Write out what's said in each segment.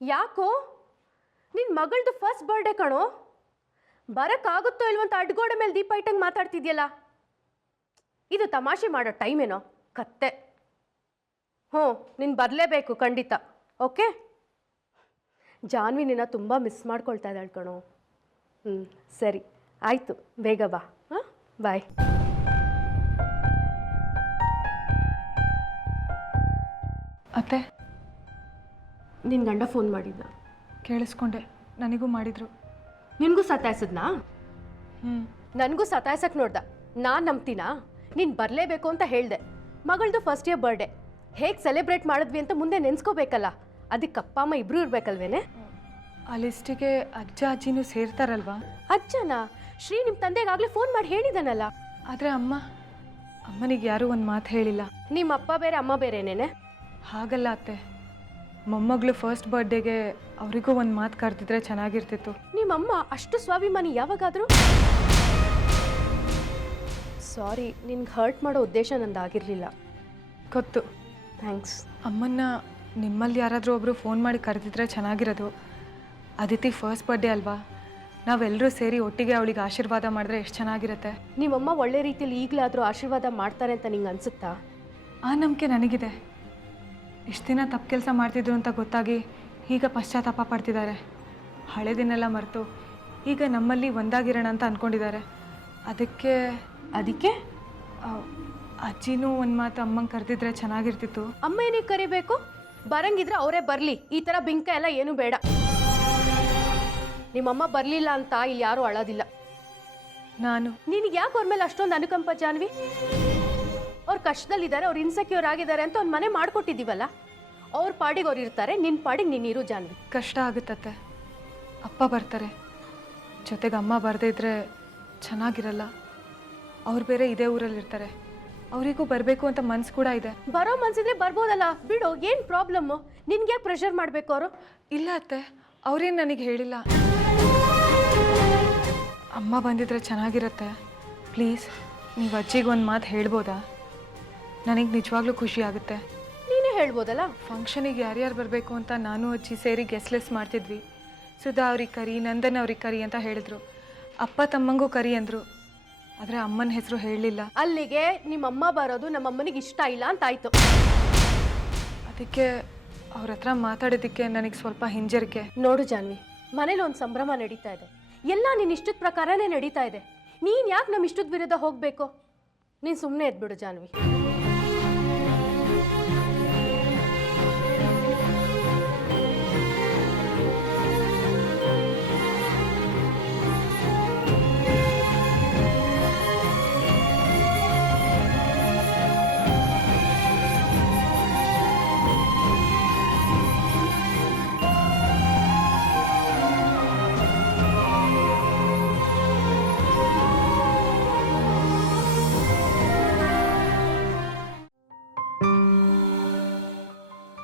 ಯಾಕೋ ನಿನ್ನ ಮಗಳದು first birthday ಕಣೋ, ಬರೋಕ್ಕಾಗುತ್ತೋ ಇಲ್ವಂತ ಅಡ್ಗೋಡೆ ಮೇಲೆ ದೀಪ ಇಟ್ಟಂಗೆ ಮಾತಾಡ್ತಿದ್ಯಲ್ಲ. ಇದು ತಮಾಷೆ ಮಾಡೋ ಟೈಮ್ ಏನೋ ಕತ್ತೆ. ಹ್ಞೂ, ನೀನು ಬರಲೇಬೇಕು ಖಂಡಿತ. ಓಕೆ, ಜಾನ್ವಿ ನಿನ್ನ ತುಂಬ ಮಿಸ್ ಮಾಡ್ಕೊಳ್ತಾ ಇದ್ದಾಳೆ ಕಣೋ. ಸರಿ ಆಯಿತು, ಬೇಗ ಬಾ. ಹಾಂ, ಬಾಯ್. ಅತ್ತೆ, ನಿನ್ನ ಗಂಡ ಫೋನ್ ಮಾಡಿದ್ದ? ಕೇಳಿಸ್ಕೊಂಡೆ, ನನಗೂ ಮಾಡಿದ್ರು. ನಿನಗೂ ಸತಾಯಿಸಿದ್ನಾ? ನನಗೂ ಸತಾಯಿಸಕ್ಕೆ ನೋಡ್ದ. ನಾನು ನಂಬ್ತೀನಾ? ನೀನು ಬರಲೇಬೇಕು ಅಂತ ಹೇಳಿದೆ. ಮಗಳದು ಫಸ್ಟ್ ಇಯರ್ ಬರ್ಡೇ ಹೇಗೆ ಸೆಲೆಬ್ರೇಟ್ ಮಾಡಿದ್ವಿ ಅಂತ ಮುಂದೆ ನೆನೆಸ್ಕೋಬೇಕಲ್ಲ. ಅದಕ್ಕೆ ಅಪ್ಪ ಅಮ್ಮ ಇಬ್ಬರು ಇರಬೇಕಲ್ವೇನೆ? ಆ ಲಿಸ್ಟಿಗೆ ಅಜ್ಜ ಅಜ್ಜಿನೂ ಸೇರ್ತಾರಲ್ವಾ? ಅಜ್ಜನಾ? ಶ್ರೀ ನಿಮ್ಮ ತಂದೆಗಾಗಲೇ ಫೋನ್ ಮಾಡಿ ಹೇಳಿದಾನಲ್ಲ. ಆದರೆ ಅಮ್ಮನಿಗೆ ಯಾರೂ ಒಂದು ಮಾತು ಹೇಳಿಲ್ಲ. ನಿಮ್ಮ ಅಪ್ಪ ಬೇರೆ ಅಮ್ಮ ಬೇರೆನೇನೆ? ಹಾಗಲ್ಲ ಅತ್ತೆ, ಮೊಮ್ಮಗಳು ಫಸ್ಟ್ ಬರ್ಡೇಗೆ ಅವರಿಗೂ ಒಂದು ಮಾತು ಕರೆದಿದ್ರೆ ಚೆನ್ನಾಗಿರ್ತಿತ್ತು. ನಿಮ್ಮಮ್ಮ ಅಷ್ಟು ಸ್ವಾಭಿಮಾನಿ ಯಾವಾಗಾದರೂ? ಸಾರಿ, ನಿನ್ಗೆ ಹರ್ಟ್ ಮಾಡೋ ಉದ್ದೇಶ ನಂದಾಗಿರಲಿಲ್ಲ. ಗೊತ್ತು. ಥ್ಯಾಂಕ್ಸ್. ಅಮ್ಮನ್ನ ನಿಮ್ಮಲ್ಲಿ ಯಾರಾದರೂ ಒಬ್ಬರು ಫೋನ್ ಮಾಡಿ ಕರೆದಿದ್ರೆ ಚೆನ್ನಾಗಿರೋದು. ಅದಿತಿ ಫಸ್ಟ್ ಬರ್ಡೇ ಅಲ್ವಾ, ನಾವೆಲ್ಲರೂ ಸೇರಿ ಒಟ್ಟಿಗೆ ಅವಳಿಗೆ ಆಶೀರ್ವಾದ ಮಾಡಿದ್ರೆ ಎಷ್ಟು ಚೆನ್ನಾಗಿರುತ್ತೆ. ನಿಮ್ಮಮ್ಮ ಒಳ್ಳೆ ರೀತಿಯಲ್ಲಿ ಈಗಲಾದರೂ ಆಶೀರ್ವಾದ ಮಾಡ್ತಾರೆ ಅಂತ ನಿಂಗೆ ಅನಿಸುತ್ತಾ? ಆ ನಂಬಿಕೆ ನನಗಿದೆ. ಇಷ್ಟು ದಿನ ತಪ್ಪು ಕೆಲಸ ಮಾಡ್ತಿದ್ರು ಅಂತ ಗೊತ್ತಾಗಿ ಈಗ ಪಶ್ಚಾತ್ತಾಪ ಪಡ್ತಿದ್ದಾರೆ. ಹಳೆದಿನೆಲ್ಲ ಮರೆತು ಈಗ ನಮ್ಮಲ್ಲಿ ಒಂದಾಗಿರೋಣ ಅಂತ ಅಂದ್ಕೊಂಡಿದ್ದಾರೆ. ಅದಕ್ಕೆ ಅಜ್ಜಿನೂ ಒಂದು ಮಾತು ಅಮ್ಮಂಗೆ ಕರೆದಿದ್ರೆ ಚೆನ್ನಾಗಿರ್ತಿತ್ತು. ಅಮ್ಮ ಏನಿಗೆ ಕರಿಬೇಕು? ಬರಂಗಿದ್ರೆ ಅವರೇ ಬರಲಿ. ಈ ಥರ ಬಿಂಕ ಎಲ್ಲ ಏನೂ ಬೇಡ. ನಿಮ್ಮಮ್ಮ ಬರಲಿಲ್ಲ ಅಂತ ಇಲ್ಲಿ ಯಾರೂ ಅಳೋದಿಲ್ಲ. ನಿನಗೆ ಯಾಕೆ ಅವ್ರ ಮೇಲೆ ಅಷ್ಟೊಂದು ಅನುಕಂಪ ಜಾನ್ವಿ? ಅವ್ರು ಕಷ್ಟದಲ್ಲಿದ್ದಾರೆ, ಅವ್ರು ಇನ್ಸೆಕ್ಯೂರ್ ಆಗಿದ್ದಾರೆ ಅಂತ ಒಂದು ಮನೆ ಮಾಡಿಕೊಟ್ಟಿದ್ದೀವಲ್ಲ. ಅವ್ರ ಪಾಡಿಗೆ ಅವ್ರು ಇರ್ತಾರೆ, ನಿನ್ನ ಪಾಡಿಗೆ ನೀನಿರು ಜಾನ್ವಿ. ಕಷ್ಟ ಆಗುತ್ತತ್ತೆ. ಅಪ್ಪ ಬರ್ತಾರೆ, ಜೊತೆಗೆ ಅಮ್ಮ ಬರದೇ ಇದ್ರೆ ಚೆನ್ನಾಗಿರಲ್ಲ. ಅವ್ರು ಬೇರೆ ಇದೇ ಊರಲ್ಲಿರ್ತಾರೆ. ಅವರಿಗೂ ಬರಬೇಕು ಅಂತ ಮನ್ಸು ಕೂಡ ಇದೆ. ಬರೋ ಮನ್ಸಿದ್ರೆ ಬರ್ಬೋದಲ್ಲ, ಬಿಡು. ಏನು ಪ್ರಾಬ್ಲಮ್ಮು? ನಿನ್ಗೆ ಯಾಕೆ ಪ್ರೆಷರ್ ಮಾಡಬೇಕು ಅವರು? ಇಲ್ಲ ಅತ್ತೆ, ಅವ್ರೇನು ನನಗೆ ಹೇಳಿಲ್ಲ. ಅಮ್ಮ ಬಂದಿದ್ರೆ ಚೆನ್ನಾಗಿರುತ್ತೆ. ಪ್ಲೀಸ್, ನೀವು ಅಜ್ಜಿಗೆ ಒಂದು ಮಾತು ಹೇಳ್ಬೋದಾ? ನನಗೆ ನಿಜವಾಗ್ಲೂ ಖುಷಿ ಆಗುತ್ತೆ. ನೀನೇ ಹೇಳ್ಬೋದಲ್ಲ. ಫಂಕ್ಷನಿಗೆ ಯಾರ್ಯಾರು ಬರಬೇಕು ಅಂತ ನಾನು ಅಜ್ಜಿ ಸೇರಿ ಗೆಸ್ಟ್ ಲಿಸ್ಟ್ ಮಾಡ್ತಿದ್ವಿ. ಸುಧಾ ಅವ್ರಿಗೆ ಕರಿ, ನಂದನ್ ಅವ್ರಿಗೆ ಕರಿ ಅಂತ ಹೇಳಿದ್ರು. ಅಪ್ಪ ತಮ್ಮಂಗೂ ಕರಿ ಅಂದರು. ಆದರೆ ಅಮ್ಮನ ಹೆಸರು ಹೇಳಲಿಲ್ಲ. ಅಲ್ಲಿಗೆ ನಿಮ್ಮಮ್ಮ ಬರೋದು ನಮ್ಮಮ್ಮನಿಗೆ ಇಷ್ಟ ಇಲ್ಲ ಅಂತಾಯ್ತು. ಅದಕ್ಕೆ ಅವ್ರ ಹತ್ರ ಮಾತಾಡೋದಕ್ಕೆ ನನಗೆ ಸ್ವಲ್ಪ ಹಿಂಜರಿಕೆ. ನೋಡು ಜಾನ್ವಿ, ಮನೇಲಿ ಒಂದು ಸಂಭ್ರಮ ನಡೀತಾ ಇದೆ. ಎಲ್ಲ ನಿನ್ನ ಇಷ್ಟದ ಪ್ರಕಾರನೇ ನಡೀತಾ ಇದೆ. ನೀನು ಯಾಕೆ ನಮ್ಮ ಇಷ್ಟದ ವಿರುದ್ಧ ಹೋಗಬೇಕು? ನೀನು ಸುಮ್ಮನೆ ಎದ್ಬಿಡು ಜಾನ್ವಿ.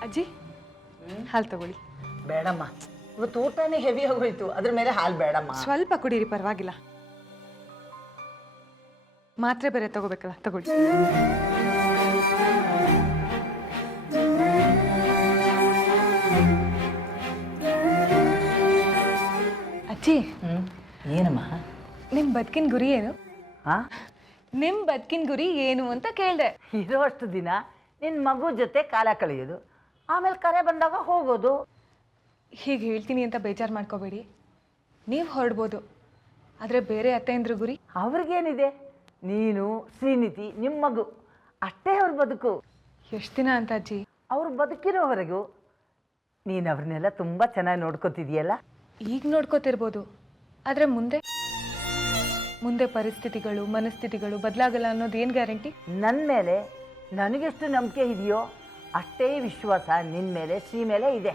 ಅಜ್ಜಿ, ಹಾಲು ತಗೊಳ್ಳಿ. ಬೇಡಮ್ಮ, ಇವತ್ತು ಊಟನೇ ಹೆವಿ ಆಗೋಯ್ತು. ಅದ್ರ ಮೇಲೆ ಹಾಲು ಬೇಡಮ್ಮ. ಸ್ವಲ್ಪ ಕುಡೀರಿ, ಪರವಾಗಿಲ್ಲ. ಮಾತ್ರೆ ಬೇರೆ ತಗೋಬೇಕಲ್ಲ, ತಗೊಳ್ಳಿ. ಅಜ್ಜಿ, ಏನಮ್ಮ? ನಿಮ್ಮ ಬದುಕಿನ ಗುರಿ ಏನು? ನಿಮ್ಮ ಬದುಕಿನ ಗುರಿ ಏನು ಅಂತ ಕೇಳಿದೆ. ಇರೋಷ್ಟು ದಿನ ನಿನ್ನ ಮಗು ಜೊತೆ ಕಾಲ ಕಳೆಯೋದು, ಆಮೇಲೆ ಕರೆ ಬಂದಾಗ ಹೋಗೋದು. ಹೀಗೆ ಹೇಳ್ತೀನಿ ಅಂತ ಬೇಜಾರು ಮಾಡ್ಕೋಬೇಡಿ. ನೀವು ಹೊರಡ್ಬೋದು, ಆದರೆ ಬೇರೆ ಅತ್ತೆಯಂದ್ರ ಗುರಿ? ಅವ್ರಿಗೇನಿದೆ? ನೀನು, ಶ್ರೀನಿಧಿ, ನಿಮ್ಮ ಮಗು ಅಷ್ಟೇ ಅವ್ರ ಬದುಕು. ಎಷ್ಟು ದಿನ ಅಂತ ಅಜ್ಜಿ? ಅವ್ರು ಬದುಕಿರೋವರೆಗೂ ನೀನು ಅವ್ರನ್ನೆಲ್ಲ ತುಂಬ ಚೆನ್ನಾಗಿ ನೋಡ್ಕೋತಿದೆಯಲ್ಲ. ಈಗ ನೋಡ್ಕೋತಿರ್ಬೋದು, ಆದರೆ ಮುಂದೆ ಪರಿಸ್ಥಿತಿಗಳು, ಮನಸ್ಥಿತಿಗಳು ಬದಲಾಗಲ್ಲ ಅನ್ನೋದು ಏನು ಗ್ಯಾರಂಟಿ? ನನ್ನ ಮೇಲೆ ನನಗೆಷ್ಟು ನಂಬಿಕೆ ಇದೆಯೋ ಅಷ್ಟೇ ವಿಶ್ವಾಸ ನಿನ್ನ ಮೇಲೆ, ಶ್ರೀ ಮೇಲೆ ಇದೆ.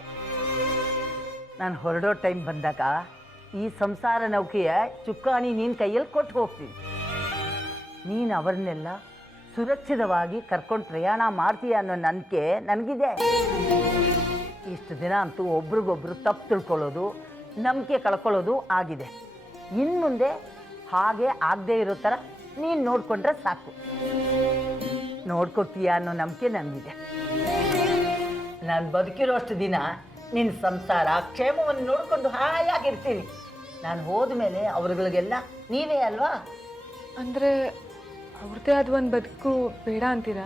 ನಾನು ಹೊರಡೋ ಟೈಮ್ ಬಂದಾಗ ಈ ಸಂಸಾರ ನೌಕೆಯ ಚುಕ್ಕಾಣಿ ನಿನ್ನ ಕೈಯಲ್ಲಿ ಕೊಟ್ಟು ಹೋಗ್ತೀನಿ. ನೀನು ಅವರನ್ನೆಲ್ಲ ಸುರಕ್ಷಿತವಾಗಿ ಕರ್ಕೊಂಡು ಪ್ರಯಾಣ ಮಾಡ್ತೀಯ ಅನ್ನೋ ನಂಬಿಕೆ ನನಗಿದೆ. ಇಷ್ಟು ದಿನ ಅಂತೂ ಒಬ್ರಿಗೊಬ್ರು ತಪ್ಪು ತಿಳ್ಕೊಳ್ಳೋದು, ನಂಬಿಕೆ ಕಳ್ಕೊಳ್ಳೋದು ಆಗಿದೆ. ಇನ್ನು ಮುಂದೆ ಹಾಗೆ ಆಗದೆ ಇರೋ ಥರ ನೀನು ನೋಡಿಕೊಂಡ್ರೆ ಸಾಕು. ನೋಡ್ಕೊತೀಯ ಅನ್ನೋ ನಂಬಿಕೆ ನನಗಿದೆ. ನಾನು ಬದುಕಿರೋಷ್ಟು ದಿನ ನಿನ್ನ ಸಂಸಾರ ಕ್ಷೇಮವನ್ನು ನೋಡಿಕೊಂಡು ಹಾಯಾಗಿರ್ತೀನಿ. ನಾನು ಹೋದ ಮೇಲೆ ಅವ್ರಗಳಿಗೆಲ್ಲ ನೀವೇ ಅಲ್ವಾ? ಅಂದರೆ ಅವ್ರದ್ದೇ ಆದ ಒಂದು ಬದುಕು ಬೇಡ ಅಂತೀರಾ?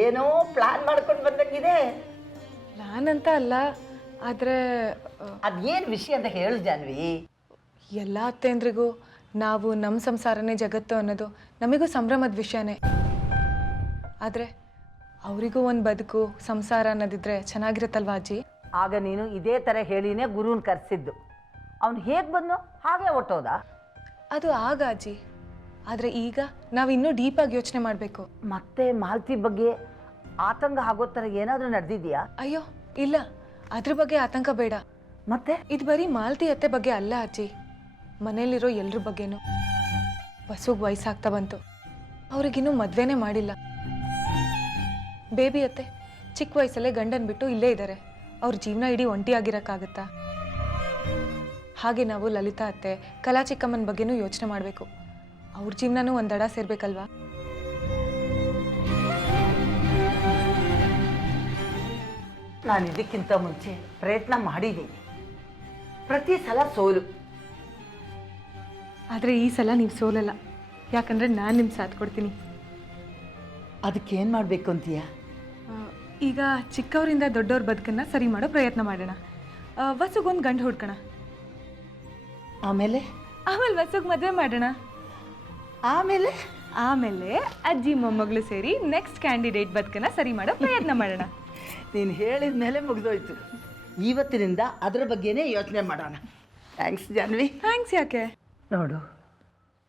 ಏನೋ ಪ್ಲಾನ್ ಮಾಡ್ಕೊಂಡು ಬಂದಂಗಿದೆ. ಪ್ಲಾನ್ ಅಂತ ಅಲ್ಲ, ಆದರೆ ಅದೇನು ವಿಷಯ ಅಂತ ಹೇಳು ಜಾನ್ವಿ. ಎಲ್ಲ ಅತ್ತೆಂದ್ರಿಗೂ ನಾವು ನಮ್ಮ ಸಂಸಾರನೇ ಜಗತ್ತು ಅನ್ನೋದು ನಮಗೂ ಸಂಭ್ರಮದ ವಿಷಯನೇ. ಆದರೆ ಅವರಿಗೂ ಒಂದು ಬದುಕು ಸಂಸಾರ ಅನ್ನೋದಿದ್ರೆ ಚೆನ್ನಾಗಿರುತ್ತಲ್ವಾ ಅಜ್ಜಿ? ಆಗ ನೀನು ಇದೇ ಥರ ಹೇಳಿನೇ ಗುರುನ ಕರೆಸಿದ್ದು. ಅವನು ಹೇಗೆ ಬಂದು ಹಾಗೆ ಹೊಟ್ಟೋದ? ಅದು ಆಗ ಅಜ್ಜಿ. ಆದರೆ ಈಗ ನಾವು ಇನ್ನೂ ಡೀಪಾಗಿ ಯೋಚನೆ ಮಾಡಬೇಕು. ಮತ್ತೆ ಮಾಲತಿ ಬಗ್ಗೆ ಆತಂಕ ಆಗೋ ಥರ ಏನಾದರೂ ನಡೆದಿದೆಯಾ? ಅಯ್ಯೋ ಇಲ್ಲ, ಅದ್ರ ಬಗ್ಗೆ ಆತಂಕ ಬೇಡ. ಮತ್ತೆ ಇದು ಬರೀ ಮಾಲತಿ ಅತ್ತೆ ಬಗ್ಗೆ ಅಲ್ಲ ಅಜ್ಜಿ, ಮನೇಲಿರೋ ಎಲ್ರ ಬಗ್ಗೆನೂ. ಬಸ್ಸುಗೆ ವಯಸ್ಸಾಗ್ತಾ ಬಂತು, ಅವ್ರಿಗಿನ್ನೂ ಮದುವೆನೇ ಮಾಡಿಲ್ಲ. ಬೇಬಿ ಅತ್ತೆ ಚಿಕ್ಕ ವಯಸ್ಸಲ್ಲೇ ಗಂಡನ್ ಬಿಟ್ಟು ಇಲ್ಲೇ ಇದ್ದಾರೆ. ಅವ್ರ ಜೀವನ ಇಡೀ ಒಂಟಿಯಾಗಿರೋಕ್ಕಾಗತ್ತಾ? ಹಾಗೆ ನಾವು ಲಲಿತಾ ಅತ್ತೆ, ಕಲಾ ಚಿಕ್ಕಮ್ಮನ ಬಗ್ಗೆನೂ ಯೋಚನೆ ಮಾಡಬೇಕು. ಅವ್ರ ಜೀವನನೂ ಒಂದು ದಡ ಸೇರ್ಬೇಕಲ್ವಾ? ನಾನು ಇದಕ್ಕಿಂತ ಮುಂಚೆ ಪ್ರಯತ್ನ ಮಾಡಿದ್ದೀನಿ, ಪ್ರತಿ ಸಲ ಸೋಲು. ಆದರೆ ಈ ಸಲ ನೀವು ಸೋಲಲ್ಲ, ಯಾಕಂದರೆ ನಾನು ನಿಮ್ಮ ಸಾಥ್ ಕೊಡ್ತೀನಿ. ಅದಕ್ಕೇನು ಮಾಡಬೇಕು ಅಂತೀಯ? ಈಗ ಚಿಕ್ಕವರಿಂದ ದೊಡ್ಡವ್ರ ಬದುಕನ್ನು ಸರಿ ಮಾಡೋ ಪ್ರಯತ್ನ ಮಾಡೋಣ. ವಸುಗೊಂದು ಗಂಡು ಹುಡ್ಕೋಣ, ಆಮೇಲೆ ವಸುಗೆ ಮದುವೆ ಮಾಡೋಣ. ಆಮೇಲೆ ಅಜ್ಜಿ ಮೊಮ್ಮಗಳು ಸೇರಿ ನೆಕ್ಸ್ಟ್ ಕ್ಯಾಂಡಿಡೇಟ್ ಬದುಕನ್ನು ಸರಿ ಮಾಡೋ ಪ್ರಯತ್ನ ಮಾಡೋಣ. ನೀನು ಹೇಳಿದ ಮೇಲೆ ಮುಗಿದೋಯ್ತು. ಇವತ್ತಿನಿಂದ ಅದರ ಬಗ್ಗೆನೇ ಯೋಚನೆ ಮಾಡೋಣ. ಥ್ಯಾಂಕ್ಸ್ ಜಾನ್ವಿ. ಥ್ಯಾಂಕ್ಸ್ ಯಾಕೆ? ನೋಡು,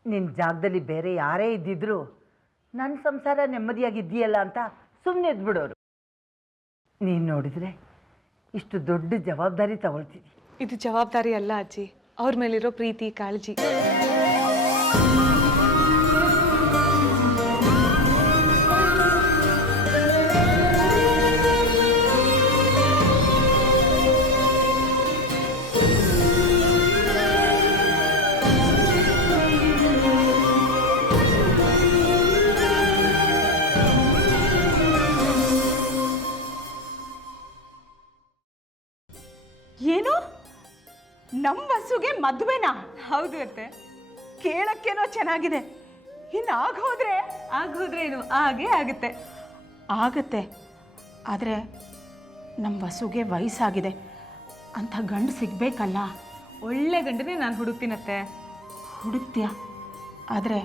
ನಿನ್ನ ಜಾಗದಲ್ಲಿ ಬೇರೆ ಯಾರೇ ಇದ್ದಿದ್ರು ನನ್ನ ಸಂಸಾರ ನೆಮ್ಮದಿಯಾಗಿದ್ದೀಯಲ್ಲ ಅಂತ ಸುಮ್ಮನೆ ಇದ್ಬಿಡೋರು. ನೀನು ನೋಡಿದರೆ ಇಷ್ಟು ದೊಡ್ಡ ಜವಾಬ್ದಾರಿ ತಗೊಳ್ತೀನಿ. ಇದು ಜವಾಬ್ದಾರಿ ಅಲ್ಲ ಅಜ್ಜಿ, ಅವ್ರ ಮೇಲಿರೋ ಪ್ರೀತಿ ಕಾಳಜಿ. ಏನು ನಮ್ಮ ಬಸ್ಸುಗೆ ಮದುವೆನಾ? ಹೌದು ಅತ್ತೆ. ಕೇಳಕ್ಕೇನೋ ಚೆನ್ನಾಗಿದೆ, ಇನ್ನು ಆಗೋದ್ರೆ ಏನು ಹಾಗೆ ಆಗುತ್ತೆ. ಆಗತ್ತೆ. ಆದರೆ ನಮ್ಮ ಬಸ್ಸುಗೆ ವಯಸ್ಸಾಗಿದೆ, ಅಂಥ ಗಂಡು ಸಿಗಬೇಕಲ್ಲ. ಒಳ್ಳೆ ಗಂಡನೇ ನಾನು ಹುಡುಕ್ತೀನತ್ತೆ. ಹುಡುಕ್ತೀಯ? ಆದರೆ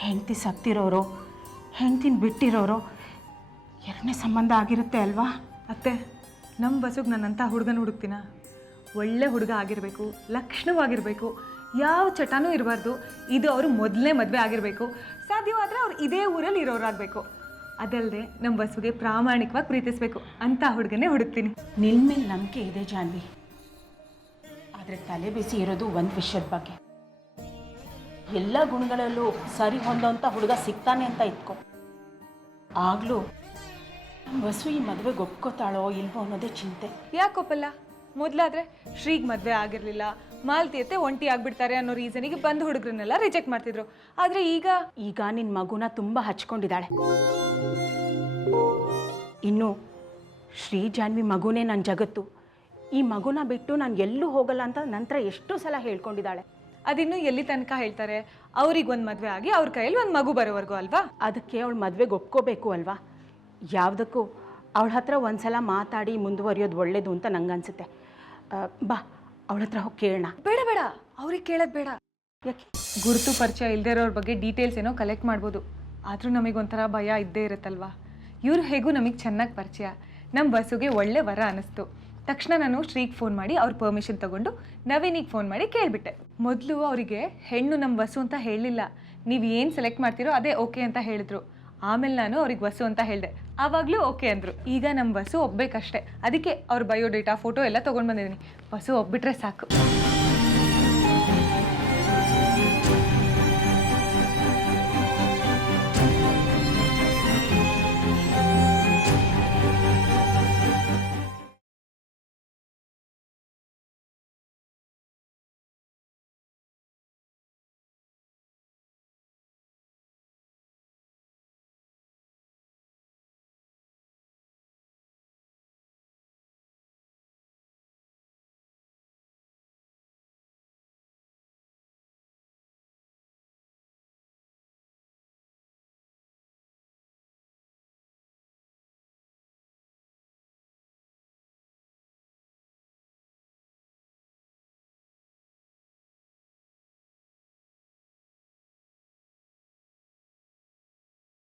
ಹೆಂಡತಿ ಸತ್ತಿರೋರು, ಹೆಂಡ್ತಿನ ಬಿಟ್ಟಿರೋರು ಎರಡನೇ ಸಂಬಂಧ ಆಗಿರುತ್ತೆ ಅಲ್ವಾ? ಅತ್ತೆ, ನಮ್ಮ ಬಸ್ಸುಗೆ ನನ್ನಂಥ ಹುಡುಗನ ಹುಡುಕ್ತೀನ. ಒಳ್ಳೆ ಹುಡುಗ ಆಗಿರಬೇಕು, ಲಕ್ಷಣವಾಗಿರಬೇಕು, ಯಾವ ಚಟನೂ ಇರಬಾರ್ದು. ಇದು ಅವರು ಮೊದಲನೇ ಮದುವೆ ಆಗಿರಬೇಕು, ಸಾಧ್ಯವಾದರೆ ಅವ್ರು ಇದೇ ಊರಲ್ಲಿ ಇರೋರಾಗಬೇಕು. ಅದಲ್ಲದೆ ನಮ್ಮ ಬಸ್ಸುಗೆ ಪ್ರಾಮಾಣಿಕವಾಗಿ ಪ್ರೀತಿಸಬೇಕು ಅಂಥ ಹುಡುಗನೇ ಹುಡುಕ್ತೀನಿ. ನಿನ್ನ ಮೇಲೆ ನಂಬಿಕೆ ಇದೆ ಜಾನ್ವಿ, ಆದರೆ ತಲೆ ಬಿಸಿ ಇರೋದು ಒಂದು ವಿಷಯದ ಬಗ್ಗೆ. ಎಲ್ಲ ಗುಣಗಳಲ್ಲೂ ಸರಿ ಹೊಂದೋಂಥ ಹುಡುಗ ಸಿಗ್ತಾನೆ ಅಂತ ಇಟ್ಕೊ. ಆಗಲೂ ನಮ್ಮ ಬಸ್ಸು ಈ ಮದುವೆಗೆ ಒಪ್ಕೋತಾಳೋ ಇಲ್ವೋ ಅನ್ನೋದೇ ಚಿಂತೆ. ಯಾಕೊಪ್ಪಲ್ಲ? ಮೊದಲಾದರೆ ಶ್ರೀಗೆ ಮದುವೆ ಆಗಿರಲಿಲ್ಲ, ಮಾಲತಿ ಅತ್ತೆ ಒಂಟಿ ಆಗಿಬಿಡ್ತಾರೆ ಅನ್ನೋ ರೀಸನಿಗೆ ಬಂದು ಹುಡುಗರನ್ನೆಲ್ಲ ರಿಜೆಕ್ಟ್ ಮಾಡ್ತಿದ್ರು. ಆದರೆ ಈಗ ನಿನ್ನ ಮಗುನ ತುಂಬ ಹಚ್ಕೊಂಡಿದ್ದಾಳೆ. ಇನ್ನು ಶ್ರೀ ಜಾನ್ವಿ ಮಗುನೇ ನನ್ನ ಜಗತ್ತು, ಈ ಮಗುನ ಬಿಟ್ಟು ನಾನು ಎಲ್ಲೂ ಹೋಗಲ್ಲ ಅಂತ ನಂತರ ಎಷ್ಟೋ ಸಲ ಹೇಳ್ಕೊಂಡಿದ್ದಾಳೆ. ಅದಿನ್ನೂ ಎಲ್ಲಿ ತನಕ ಹೇಳ್ತಾರೆ? ಅವ್ರಿಗೊಂದು ಮದುವೆ ಆಗಿ ಅವ್ರ ಕೈಯಲ್ಲಿ ಒಂದು ಮಗು ಬರೋವರೆಗೂ ಅಲ್ವಾ? ಅದಕ್ಕೆ ಅವಳು ಮದುವೆಗೆ ಒಪ್ಕೋಬೇಕು ಅಲ್ವಾ? ಯಾವುದಕ್ಕೂ ಅವಳ ಹತ್ರ ಒಂದು ಸಲ ಮಾತಾಡಿ ಮುಂದುವರಿಯೋದು ಒಳ್ಳೇದು ಅಂತ ನಂಗನ್ಸುತ್ತೆ. ಬಾ ಅವಳ ಹತ್ರ ಹೋಗಿ ಕೇಳೋಣ. ಬೇಡ ಬೇಡ, ಅವ್ರಿಗೆ ಕೇಳೋದು ಬೇಡ. ಯಾಕೆ? ಗುರುತು ಪರಿಚಯ ಇಲ್ಲದೇ ಇರೋರ ಬಗ್ಗೆ ಡೀಟೇಲ್ಸ್ ಏನೋ ಕಲೆಕ್ಟ್ ಮಾಡ್ಬೋದು, ಆದರೂ ನಮಗೊಂಥರ ಭಯ ಇದ್ದೇ ಇರುತ್ತಲ್ವಾ? ಇವ್ರು ಹೇಗೂ ನಮಗೆ ಚೆನ್ನಾಗಿ ಪರಿಚಯ, ನಮ್ಮ ಬಸ್ಸುಗೆ ಒಳ್ಳೆ ವರ ಅನ್ನಿಸ್ತು. ತಕ್ಷಣ ನಾನು ಶ್ರೀಗೆ ಫೋನ್ ಮಾಡಿ ಅವ್ರ ಪರ್ಮಿಷನ್ ತೊಗೊಂಡು ನವೀನಿಗೆ ಫೋನ್ ಮಾಡಿ ಕೇಳಿಬಿಟ್ಟೆ. ಮೊದಲು ಅವರಿಗೆ ಹೆಣ್ಣು ನಮ್ಮ ಬಸ್ಸು ಅಂತ ಹೇಳಲಿಲ್ಲ, ನೀವು ಏನು ಸೆಲೆಕ್ಟ್ ಮಾಡ್ತೀರೋ ಅದೇ ಓಕೆ ಅಂತ ಹೇಳಿದ್ರು. ಆಮೇಲೆ ನಾನು ಅವ್ರಿಗೆ ಬಸ್ಸು ಅಂತ ಹೇಳಿದೆ, ಆವಾಗಲೂ ಓಕೆ ಅಂದರು. ಈಗ ನಮ್ಮ ಬಸ್ಸು ಒಪ್ಪಬೇಕಷ್ಟೆ, ಅದಕ್ಕೆ ಅವ್ರ ಬಯೋಡೇಟಾ ಫೋಟೋ ಎಲ್ಲ ತೊಗೊಂಡು ಬಂದಿದ್ದೀನಿ. ಬಸ್ಸು ಒಪ್ಬಿಟ್ರೆ ಸಾಕು.